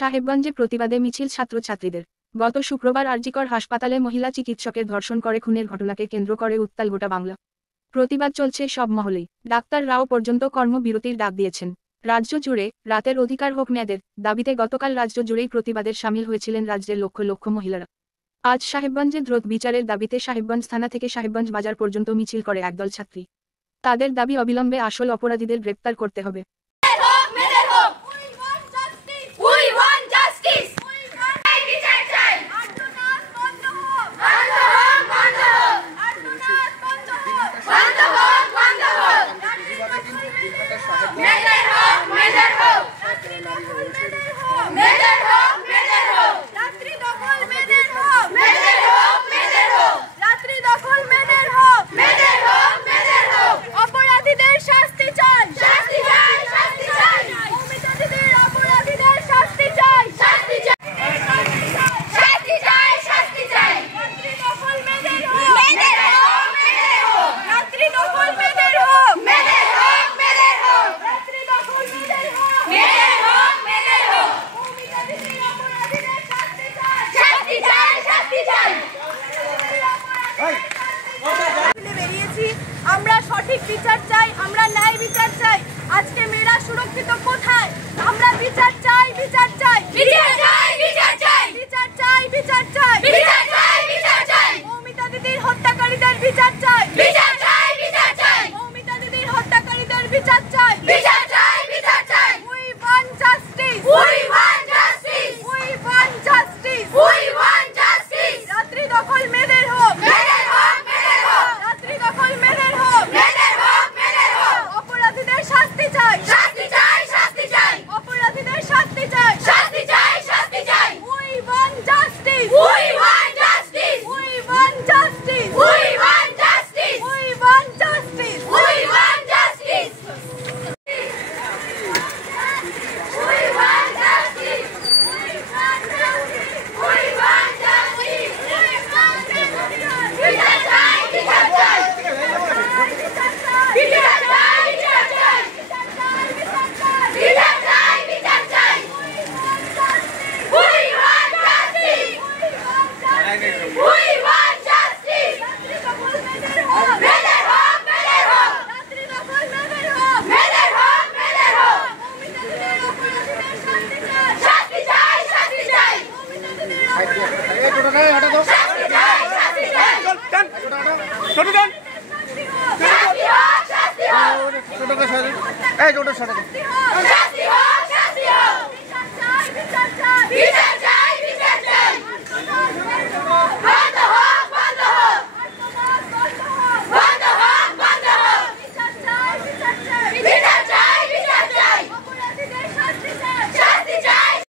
সাহেবগঞ্জে প্রতিবাদে মিছিল ছাত্রছাত্রীদের। গত শুক্রবার আরজিকর হাসপাতালে মহিলা চিকিৎসকের ধর্ষণ করে খুনের ঘটনাকে কেন্দ্র করে উত্তাল গোটা বাংলা। প্রতিবাদ চলছে সব মহলেই। ডাক্তাররাও পর্যন্ত কর্মবিরতির ডাক দিয়েছেন। রাজ্য জুড়ে রাতের অধিকার হোক ন্যায়ের দাবিতে গতকাল রাজ্য জুড়েই প্রতিবাদের সামিল হয়েছিলেন রাজ্যের লক্ষ লক্ষ মহিলারা। আজ সাহেবগঞ্জে দ্রুত বিচারের দাবিতে সাহেবগঞ্জ থানা থেকে সাহেবগঞ্জ বাজার পর্যন্ত মিছিল করে একদল ছাত্রী। তাদের দাবি অবিলম্বে আসল অপরাধীদের গ্রেপ্তার করতে হবে। আমরা সঠিক বিচার চাই, আমরা ন্যায় বিচার চাই। আজকে মেয়েরা সুরক্ষিত কোথায়? আমরা বিচার চাই, বিচার চাই, বিচার চাই, বিচার চাই, বিচার চাই, বিচার চাই, বিচার চাই, বিচার চাই। মৌমিতা দিদির হত্যাকারীদের বিচার চাই, বিচার চাই, বিচার চাই। মৌমিতা দিদির হত্যাকারীদের বিচার চাই, বিচার চাই, বিচার চাই। We want justice, we want justice, we want justice, we want justice। রাত্রি দখল মেয়েদের হোক, মেয়েদের হোক, মেয়েদের হোক। রাত্রি দখল মেয়েদের হোক, মেয়েদের হোক, মেয়েদের হোক। অপরাধীদের শাস্তি চাই, শাস্তি চাই, শাস্তি চাই। অপরাধীদের শাস্তি চাই, শাস্তি চাই, শাস্তি চাই। We want justice, we want justice, we want justice, we want justice, we want justice, we want justice, we want justice, we want justice, we want justice, we want justice। বিচার চাই, বিচার চাই, বিচার চাই, বিচার চাই, বিচার চাই, বিচার চাই, বিচার চাই। We want justice, we want justice, মেয়েদের হোক, মেয়েদের হোক। রাত্রি দখল মেয়েদের হোক, মেয়েদের হোক, মেয়েদের হোক। মৌমিতা দিদির অপরাধীদের শাস্তি চাই, শাস্তি চাই। মৌমিতা দিদির অপরাধীদের শাস্তি চাই, শাস্তি চাই। শাস্তি হোক, শাস্তি হোক। শাস্তি হোক, শাস্তি হোক।